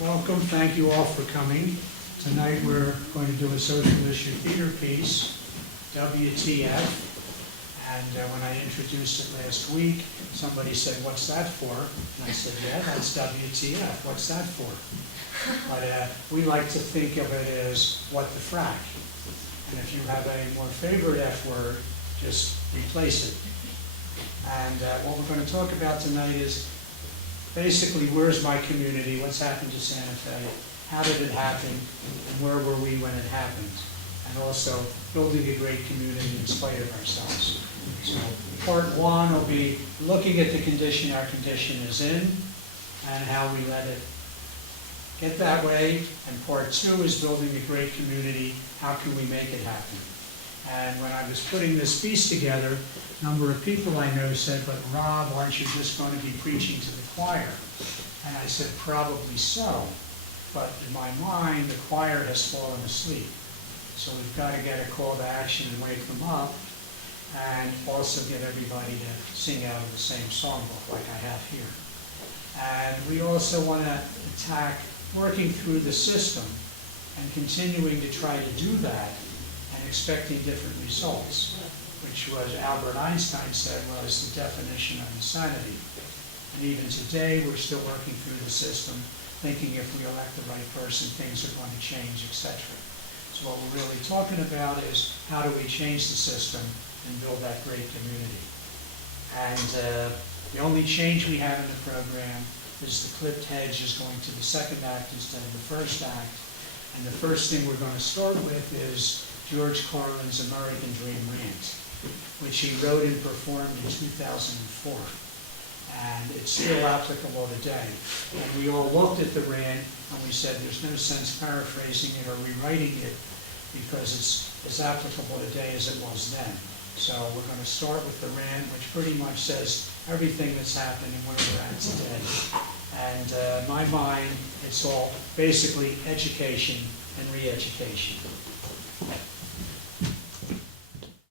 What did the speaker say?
Welcome, thank you all for coming. Tonight we're going to do a social issue theater piece, WTF. And when I introduced it last week, somebody said, "What's that for?" And I said, "Yeah, that's WTF, what's that for?" But we like to think of it as what the frack. And if you have a more favorite F word, just replace it. And what we're going to talk about tonight is basically, where's my community, what's happened to Santa Fe, how did it happen, and where were we when it happened? And also, building a great community in spite of ourselves. So, part one will be looking at the condition our condition is in, and how we let it get that way. And part two is building a great community, how can we make it happen? And when I was putting this piece together, a number of people I know said, "But Rob, aren't you just going to be preaching to the choir?" And I said, "Probably so. But in my mind, the choir has fallen asleep. So we've got to get a call to action and wake them up, and also get everybody to sing out of the same songbook like I have here. And we also want to attack working through the system and continuing to try to do that and expecting different results, which was Albert Einstein said was the definition of insanity. And even today, we're still working through the system, thinking if we elect the right person, things are going to change, etc. So what we're really talking about is how do we change the system and build that great community. And the only change we have in the program is the clipped hedge is going to the second act instead of the first act. And the first thing we're going to start with is George Carlin's American Dream Rant, which he wrote and performed in 2004. And it's still applicable today. And we all looked at the rant and we said there's no sense paraphrasing it or rewriting it because it's as applicable today as it was then. So we're going to start with the rant, which pretty much says everything that's happened and where we're at today. And in my mind, it's all basically education and re-education.